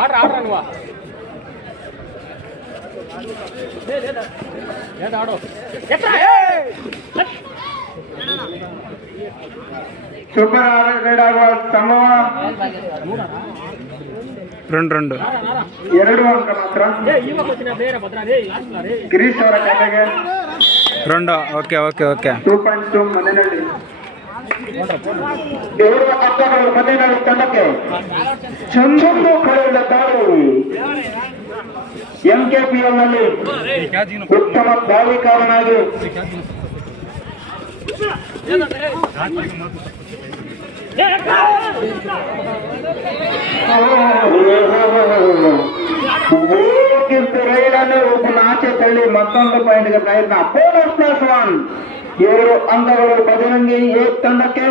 ఆడరా నువ్వు ఆడు సూపర్ సమూహం 2-2 2 ಅಂಕ ಮಾತ್ರ ಗಿರೀಶ್ ಅವರ ಖಾತೆಗೆ 2. ಓಕೆ ಓಕೆ ಓಕೆ 2.2 ಮನೆಯಲ್ಲಿ ದೇವರ ಪಕ್ಕಗಳು ಮನೆಯಲ್ಲಿ ತಂಡಕ್ಕೆ ಚಂದ್ರನ್ನು ಕಳೆದ ದಾಳಿ ಎಂಕೆಪಿಎಲ್ ನಲ್ಲಿ ಉತ್ತಮ ದಾಳಿಕಾರನಾಗಿ ರೈಡನ್ನು ಒಬ್ಬನ ಆಚೆ ತಳ್ಳಿ ಮತ್ತೊಂದು ಪಾಯಿಂಟ್ಗೆ ಪ್ರಯತ್ನ. 4+1 2 ಅಂಕಗಳು ಬಜರಂಗಿ ಎ ತಂಡಕ್ಕೆ.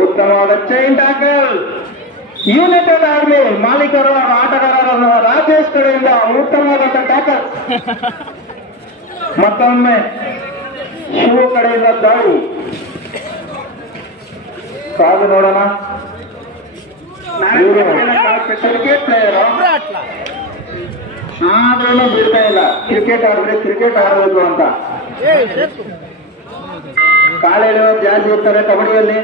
ಉತ್ತಮವಾದ ಚೈನ್ ಟ್ಯಾಕಲ್. ಯುನೈಟೆಡ್ ಆರ್ಮಿ ಮಾಲೀಕರು ಆಟಗಾರರನ್ನು ರಾಜೇಶ್ ಕಡೆಯಿಂದ ಉತ್ತಮವಾದ ಟ್ಯಾಕಲ್. ಮತ್ತೊಮ್ಮೆ ಶಿವ ಕಡೆಯಿಂದ ದಾಳಿ. ಕಾದು ನೋಡೋಣ. ಕ್ರಿಕೆಟ್ ಪ್ಲೇಯರ್ ಆದ್ರೂ ಬಿಡ್ತಾ ಇಲ್ಲ. ಕ್ರಿಕೆಟ್ ಆಡಿದ್ರೆ ಕ್ರಿಕೆಟ್ ಆಡಬೇಕು ಅಂತ. ಕಾಲೆಳೆಯುವ ಜಾಸ್ತಿ ಇರ್ತಾರೆ ಕಬಡ್ಡಿಯಲ್ಲಿ.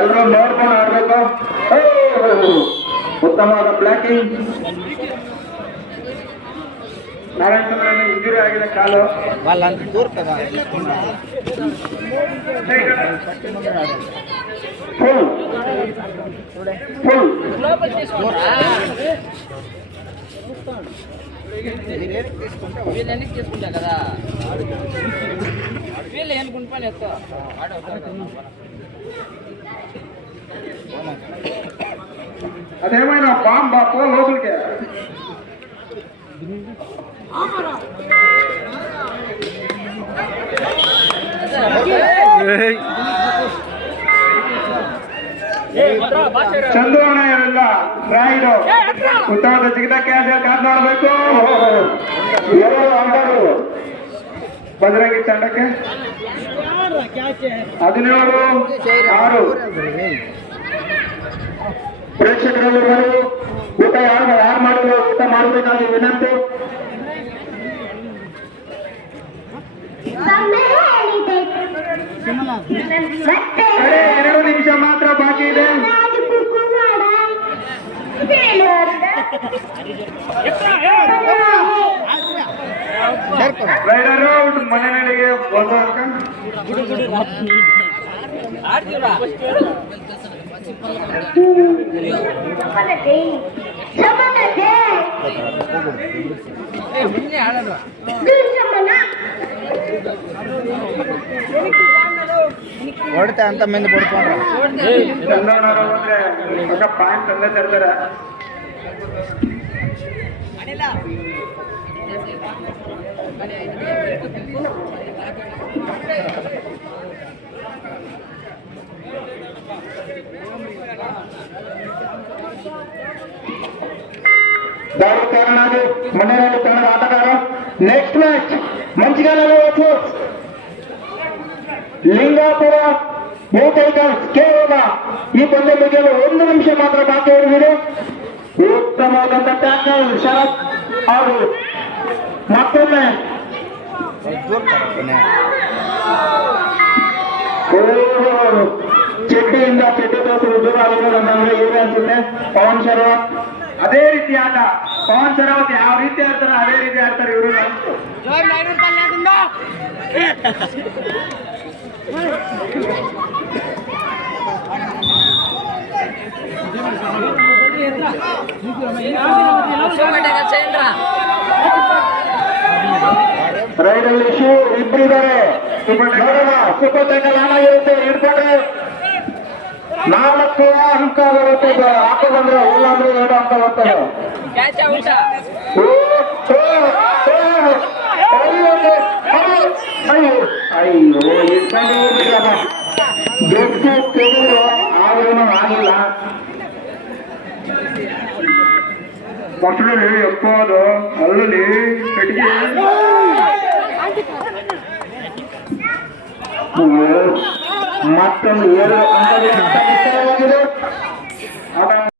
ಎಲ್ಲರೂ ನೋಡ್ಕೊಂಡು ಆಡ್ಬೇಕು. ಉತ್ತಮವಾದ ಬ್ಲಾಕಿಂಗ್. ನಾರಾಯಣ ಇಂಜುರಿ ಆಗಿದೆ ಕಾಲು. ಫುಲ್ వీళ్ళెన్నికి తీసుకుంటా కదా వీళ్ళు ఎన్నుకుంటు పని ఎత్తా అదేమైనా బాంబా పో లోపలికి. ಚಂದು ಅಣ್ಣಯ್ಯರಿಂದ ರಾಯ್ಡು ಉತ್ತಮದ ಜಿಗಿದ ಕ್ಯಾಚ್ ಕಾದ್ ನೋಡಬೇಕು. 2 ಅಂಕಗಳು ಬಜರಂಗಿ ತಂಡಕ್ಕೆ. 17-6. ಪ್ರೇಕ್ಷಕರೆಲ್ಲರೂ ಊಟ ಯಾರು ಮಾಡಿದ್ರು ಊಟ ಮಾಡಬೇಕಾಗಿ ವಿನಂತಿ. ಅರೆ 2 ನಿಮಿಷ ಮಾತ್ರ ಬಾಕಿ ಇದೆ. Rider out. ಮನೆಗಳಿಗೆ 1 ಅಂಕ. ಹೊಡಿತೆ ಅಂತ ಮಂದಿ ಬಿಡ್ಕೊಂಡ್ರೆ ಒಂದು ಪಾಯಿಂಟ್ ತಂದೆ ತರ್ತಾರೆ. ದಾಳಿಕಾರನಾಗಿ ಮನೆಯಲ್ಲಿ ಕನ್ನಡ ಆಟಗಾರ. ನೆಕ್ಸ್ಟ್ ಮ್ಯಾಚ್ ಮಂಚಿಗಾಲಲ್ಲಿ ಲಿಂಗಾಪುರ ಯೂಟೈಗರ್ಸ್ ಕೇವಲ ಈ ಪಂದ್ಯ ಮುಗಿಯಲು 1 ನಿಮಿಷ ಮಾತ್ರ ಬಾಕಿ ಉಳಿದಿದೆ. ಉತ್ತಮವಾದಂತ ಟ್ಯಾಕಲ್ ಶರತ್ ಅವರು ಮತ್ತೊಮ್ಮೆ ಚೆಡ್ಡಿಯಿಂದ ಚೆಡ್ಡಿ ತೋರಿಸಲು ದೂರ ಆಗಿರೋದಂದ್ರೆ ಇವರೇ ಅನ್ಸುತ್ತೆ. ಪವನ್ ಶರವತ್ ಅದೇ ರೀತಿ ಆಟ. ಪವನ್ ಶರವತ್ ಯಾವ ರೀತಿ ಆಡ್ತಾರೆ ಅದೇ ರೀತಿ ಆಡ್ತಾರೆ ಇವರು. ರೈಡಲ್ಲಿ ಶೂ ಇಬ್ಬರಿದ್ದಾರೆ. ಸೂಪರ್ ಟೈಟಲ್ ಆನಾಗಿರುತ್ತೆ. ಹಿಡ್ಕೊಂಡು 4 ಅಂಕ ಬರುತ್ತೆ. ಹಾಕ ಬಂದ್ರೆ ಇಲ್ಲಾಂದ್ರೆ 2 ಅಂಕ ಬರ್ತದೆ. ಅಯ್ಯೋ ಇಟ್ಕೊಂಡು ಹೋಗ್ಬಿಟ್ರಪ್ಪ. ಬೆಕ್ಕು ತೆಗೆದ್ರು ಆದ್ರೂ ಆಗಿಲ್ಲ. ಮೊಸಳಲ್ಲಿ ಎಪ್ಪೋದು ಅಲ್ಲಲ್ಲಿ ಕಟ್ಟಿಗೆ ಮತ್ತೊಂದು 7 ಅಂಕಗಳು